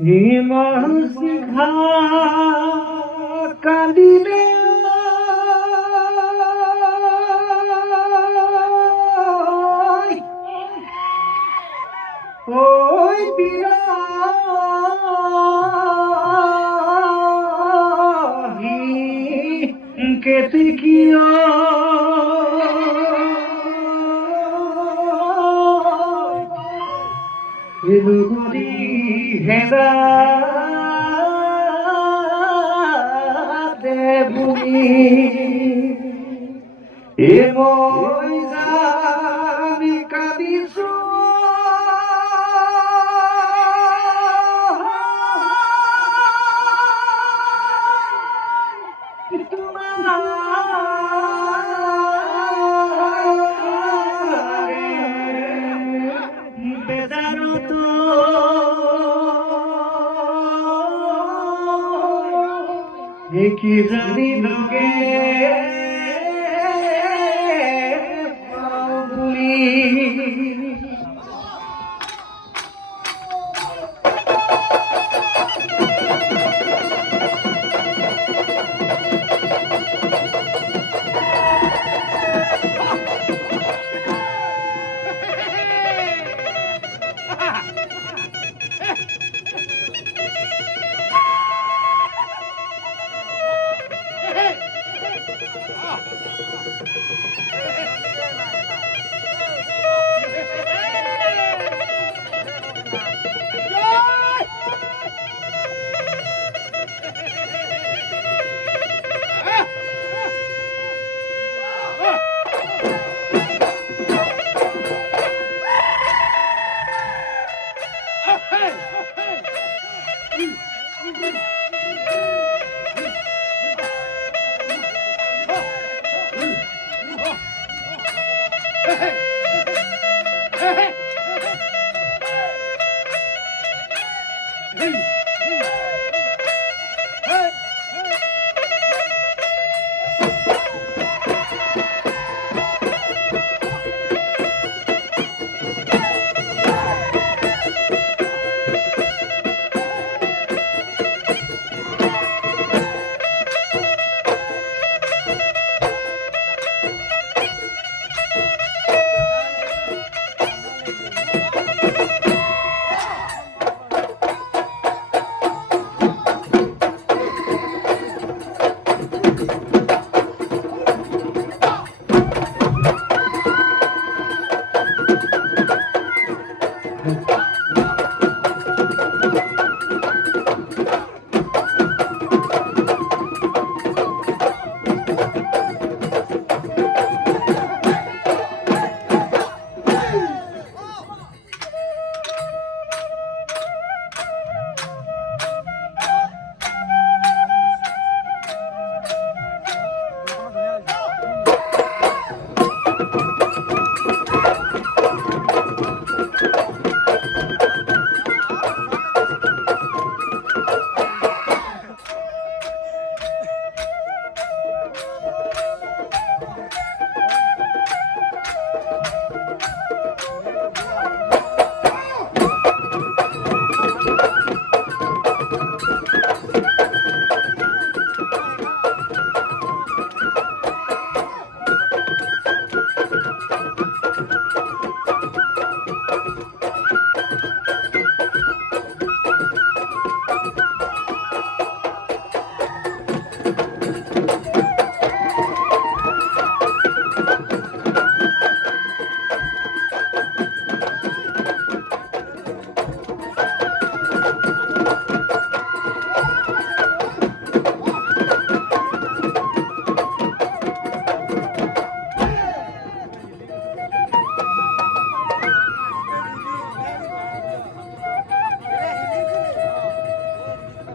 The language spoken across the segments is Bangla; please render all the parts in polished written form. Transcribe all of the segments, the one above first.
হিমশিখা কালিলে ওই বিরহী কেতে কিয় এলুগুরি হেদা দেবুনি এ মই জানি কাঁদিছো বেজারত কি জানি লগে পাবুলি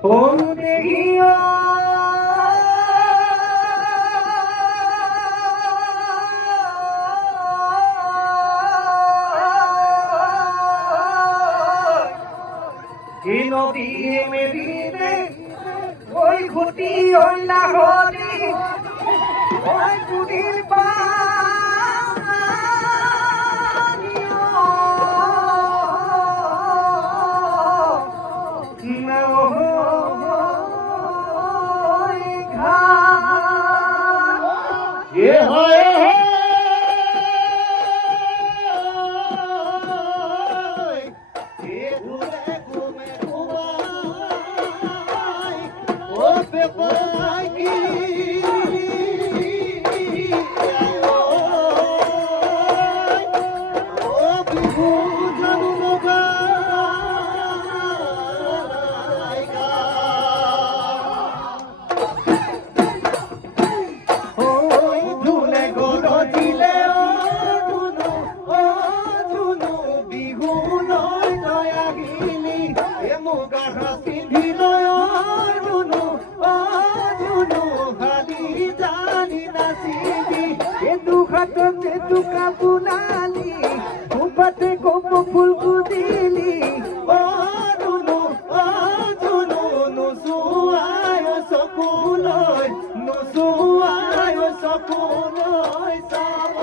ও দেখিয়া নদী মেদিনে ওই ঘুটি ওই লাহরি ওই কুটির আঘোণৰ তই আহিলি মুগা সাজ পিন্ধি লৈ ধুনু ধুনু খালি জানি নাচিবি দুহাতত দুকা বুনালি মুখতে কপৌ ফুল গুজিলি ধুনু নোচোৱাই চকুলৈ নোচোৱাই চকুলৈ চাব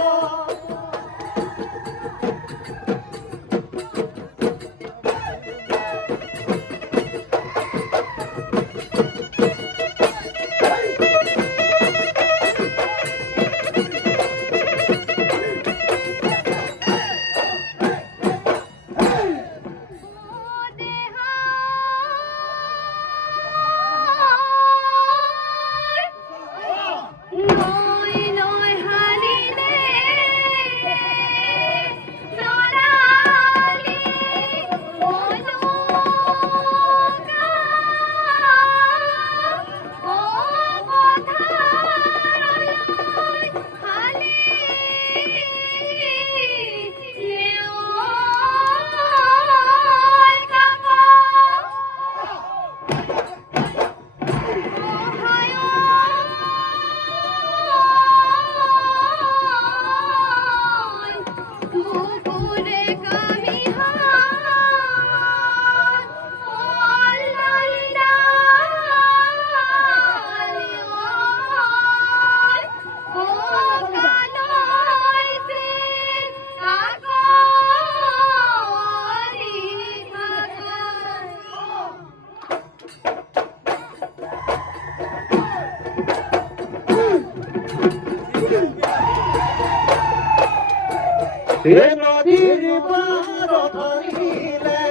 নদীৰ পাৰত আহিলে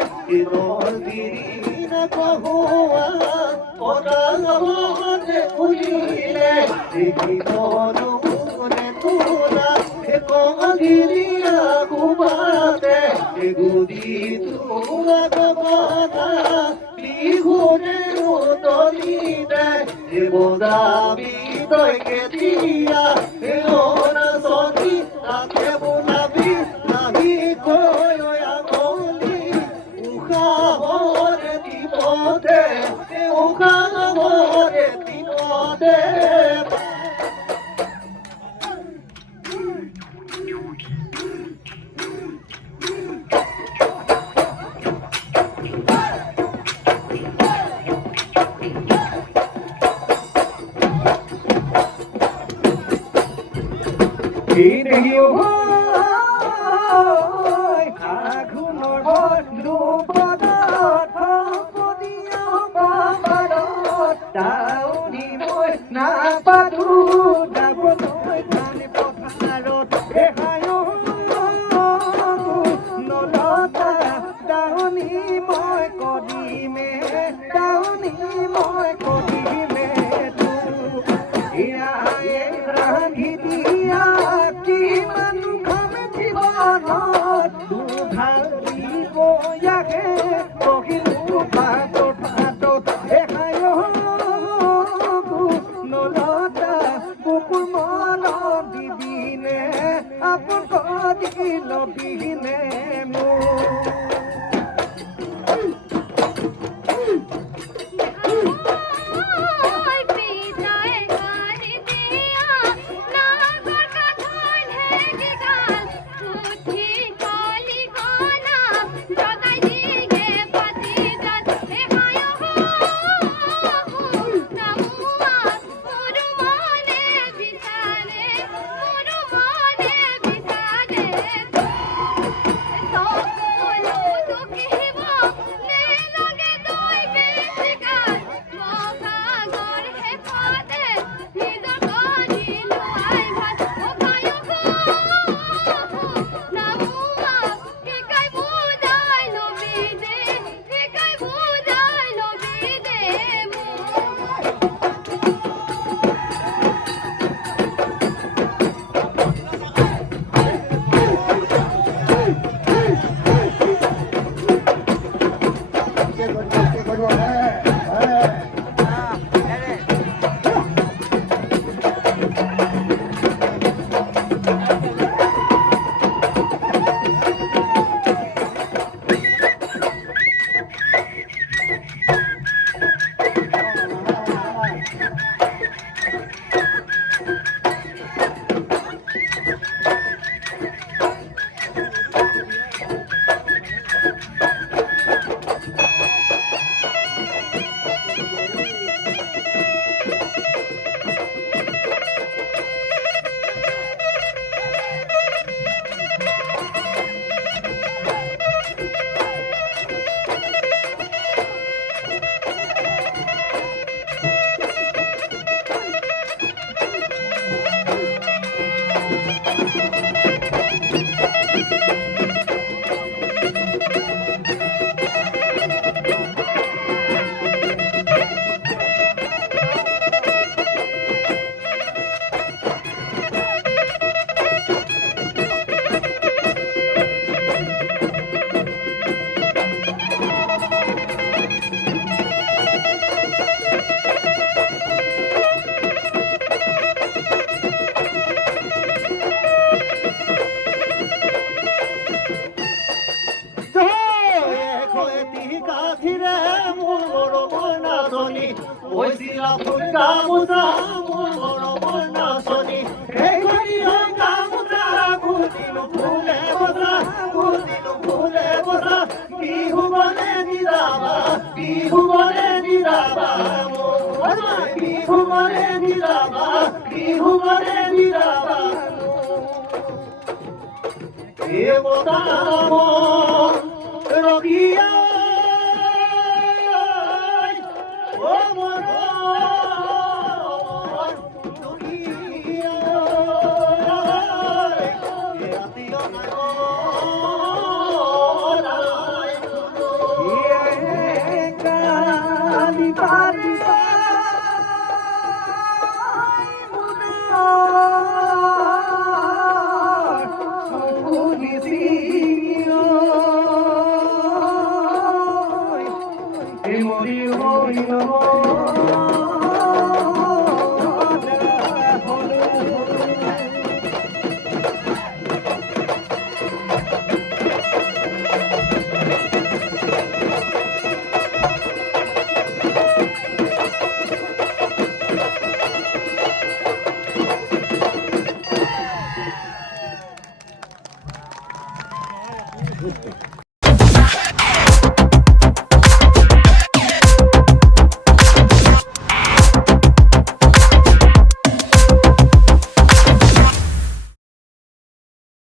নদীৰ কহুৱা পদালতে ফুলিলে মনে তোলা কগিৰিয়া কুবাতে গুৰি তোলা কগা বিহুৰে উতলিলে বদাবি তই কেতিয়া লৰা চলি তাতে বোলাবি নাহি কৈ আগলি উশাহৰে দিবতে উশাহৰে দিবতে আঘোণৰ দ্ৰুপদত দাউনি মই নাপাতো যাবলৈ টান পথাৰত নলতা দাউনি মই কদিমে ৰান্ধি দিয়া কিমান খামে জীৱনত দুধাৰিব ইয়াকে কহিলো ভাতত নলতা কুকুৰ মন দিবিনে আপোন কদি লবিনে মোৰ কাঠিৰে মোৰ মৰমৰ নাচনী ঐ চিলা ফুল গামোচা মোৰ মৰমৰ নাচনী এই ঘড়ীৰ গামোচা গুজিলো ফুলে বসা গুজিলো ফুলে বসা বিহু বলে নিৰাবা বিহু বলে নিৰাবা বিহু বলে নিৰাবা বিহু বলে নিৰাবা এ বতাহ ৰখিয়া